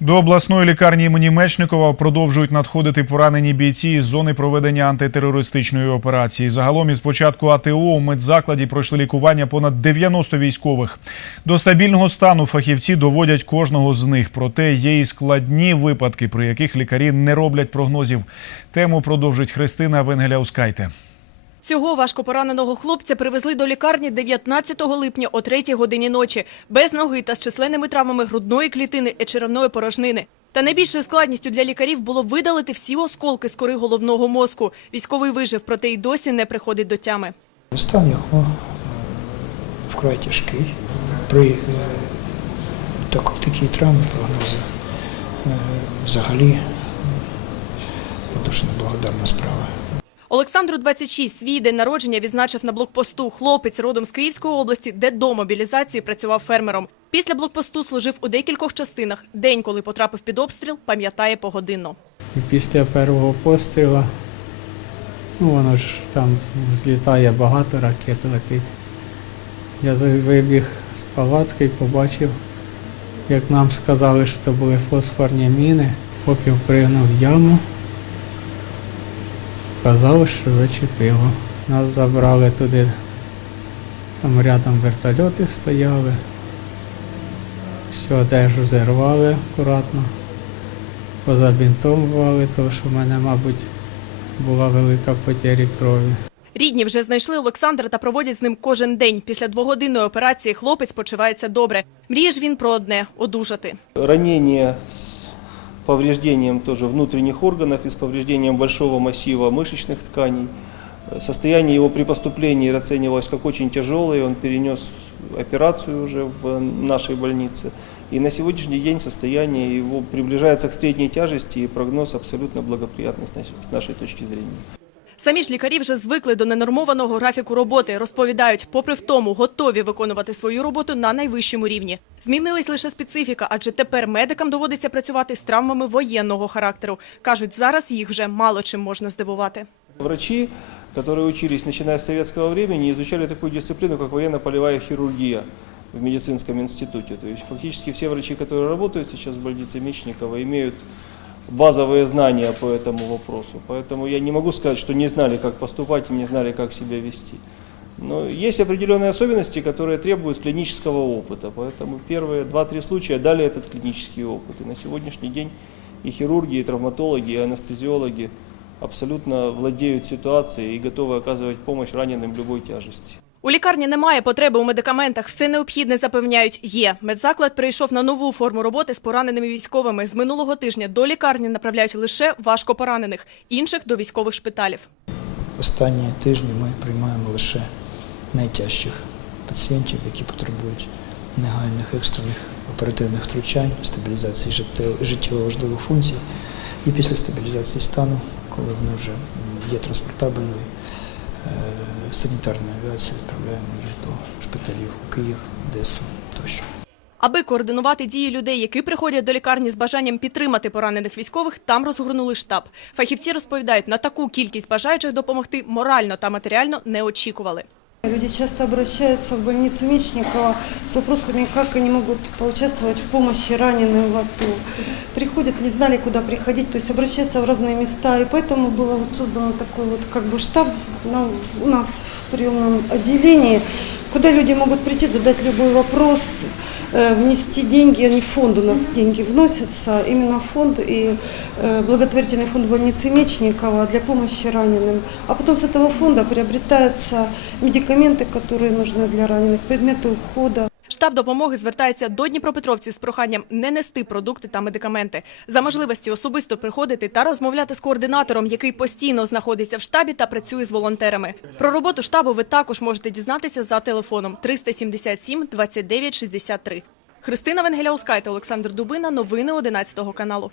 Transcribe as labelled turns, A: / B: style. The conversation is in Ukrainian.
A: До обласної лікарні імені Мечникова продовжують надходити поранені бійці із зони проведення антитерористичної операції. Загалом із початку АТО у медзакладі пройшли лікування понад 90 військових. До стабільного стану фахівці доводять кожного з них. Проте є і складні випадки, при яких лікарі не роблять прогнозів. Тему продовжить Христина Венгеляускайте.
B: Цього важкопораненого хлопця привезли до лікарні 19 липня о 3 годині ночі, без ноги та з численними травмами грудної клітини і черевної порожнини. Та найбільшою складністю для лікарів було видалити всі осколки з кори головного мозку. Військовий вижив, проте й досі не приходить до тями.
C: Стан його е, вкрай тяжкий. При е, так, такій травмі прогнози е, взагалі дуже неблагодарна справа.
B: Олександру 26, свій день народження відзначив на блокпосту. Хлопець родом з Київської області, де до мобілізації працював фермером. Після блокпосту служив у декількох частинах. День, коли потрапив під обстріл, пам'ятає погодинно.
D: Після першого пострілу, ну воно ж там злітає багато ракет летить. Я вибіг з палатки і побачив, як нам сказали, що це були фосфорні міни, поки пригнув яму. Казали, що зачепило. Нас забрали туди, там рядом вертольоти стояли. Всю одежу зірвали акуратно позабінтовували, тому що в мене, мабуть, була велика потеря крові.
B: Рідні вже знайшли Олександра та проводять з ним кожен день. Після двогодинної операції хлопець почувається добре. Мріє ж він про одне – одужати.
E: Ранение с повреждением тоже внутренних органов и с повреждением большого массива мышечных тканей. Э, Состояние его при поступлении расценивалось как очень тяжелое. Он перенес операцию уже в нашей больнице. И на сегодняшний день состояние его приближается к средней тяжести, и прогноз абсолютно благоприятный с нашей точки зрения.
B: Самі ж лікарі вже звикли до ненормованого графіку роботи. Розповідають, попри втому, готові виконувати свою роботу на найвищому рівні. Змінилась лише специфіка, адже тепер медикам доводиться працювати з травмами воєнного характеру. Кажуть, зараз їх вже мало чим можна здивувати.
E: Врачи, которые учились, начиная с советского времени, изучали такую дисциплину, как военно-полевая хирургия в медицинском институте. То есть фактически все врачи, которые сейчас в больнице Мечникова, имеют базовые знания по этому вопросу. Поэтому я не могу сказать, что не знали, как поступать и не знали, как себя вести. Но есть определенные особенности, которые требуют клинического опыта. Поэтому первые два-три случая дали этот клинический опыт. И на сегодняшний день и хирурги, и травматологи, и анестезиологи абсолютно владеют ситуацией и готовы оказывать помощь раненым любой тяжести.
B: У лікарні немає потреби у медикаментах. Все необхідне запевняють є. Медзаклад перейшов на нову форму роботи з пораненими військовими. З минулого тижня до лікарні направляють лише важкопоранених, інших до військових шпиталів.
C: Останні тижні ми приймаємо лише найтяжчих пацієнтів, які потребують негайних екстрених оперативних втручань, стабілізації життєво- важливих функцій. І після стабілізації стану, коли вони вже є транспортабельною, санітарною авіацією відправляємо їх до шпиталів у Київ, Одесу тощо.
B: Аби координувати дії людей, які приходять до лікарні з бажанням підтримати поранених військових, там розгорнули штаб. Фахівці розповідають, на таку кількість бажаючих допомогти морально та матеріально не очікували.
F: Люди часто обращаются в больницу Мечникова с вопросами, как они могут поучаствовать в помощи раненым в АТО. Приходят, не знали, куда приходить, то есть обращаются в разные места. И поэтому было вот создано такой вот как бы штаб на- у нас в приемном отделении, куда люди могут прийти, задать любой вопрос, э, внести деньги, они в фонд у нас деньги вносятся, именно в фонд и э, благотворительный фонд больницы Мечникова для помощи раненым. А потом с этого фонда приобретаются медикаменты, которые нужны для раненых, предметы ухода.
B: Штаб допомоги звертається до дніпропетровців з проханням не нести продукти та медикаменти. За можливості особисто приходити та розмовляти з координатором, який постійно знаходиться в штабі та працює з волонтерами. Про роботу штабу ви також можете дізнатися за телефоном 377 29 63. Христина Венгеляускайте, Олександр Дубина. Новини 11 каналу.